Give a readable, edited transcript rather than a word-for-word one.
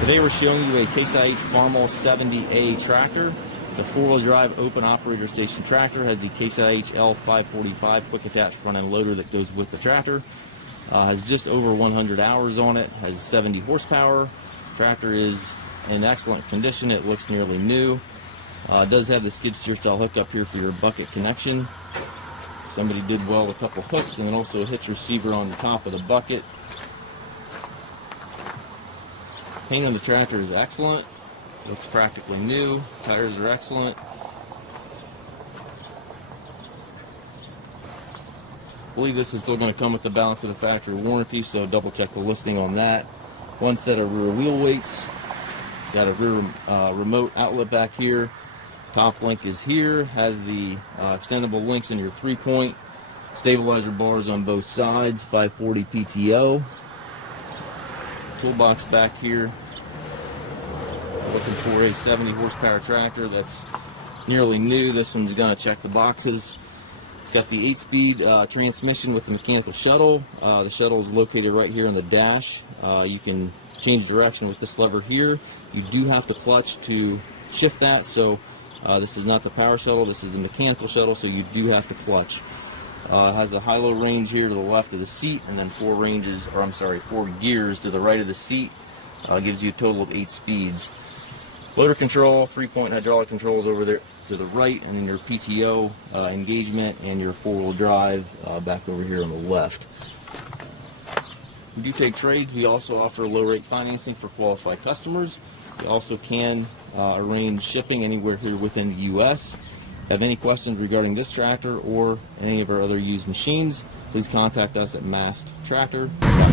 Today we're showing you a Case IH Farmall 70A tractor. It's a four-wheel drive open operator station tractor. Has the Case IH L545 quick attach front end loader that goes with the tractor. Has just over 100 hours on it. Has 70 horsepower. Tractor is in excellent condition. It looks nearly new. It does have the skid steer style hookup here for your bucket connection. Somebody did weld a couple hooks and then also a hitch receiver on the top of the bucket. Paint on the tractor is excellent. Looks practically new. Tires are excellent. I believe this is still going to come with the balance of the factory warranty, so double check the listing on that. One set of rear wheel weights. It's got a rear remote outlet back here. Top link is here. Has the extendable links in your 3-point. Stabilizer bars on both sides. 540 PTO. Toolbox back here. Looking for a 70 horsepower tractor that's nearly new. This one's going to check the boxes. It's got the 8-speed transmission with the mechanical shuttle. The shuttle is located right here on the dash. You can change direction with this lever here. You do have to clutch to shift that, so this is not the power shuttle, this is the mechanical shuttle, so you do have to clutch. It has a high-low range here to the left of the seat, and then 4 gears to the right of the seat. Gives you a total of 8 speeds. Motor control, 3-point hydraulic controls over there to the right, and then your PTO engagement and your 4-wheel drive back over here on the left. We do take trades. We also offer low-rate financing for qualified customers. We also can arrange shipping anywhere here within the U.S. Have any questions regarding this tractor or any of our other used machines, please contact us at massedtractor.com.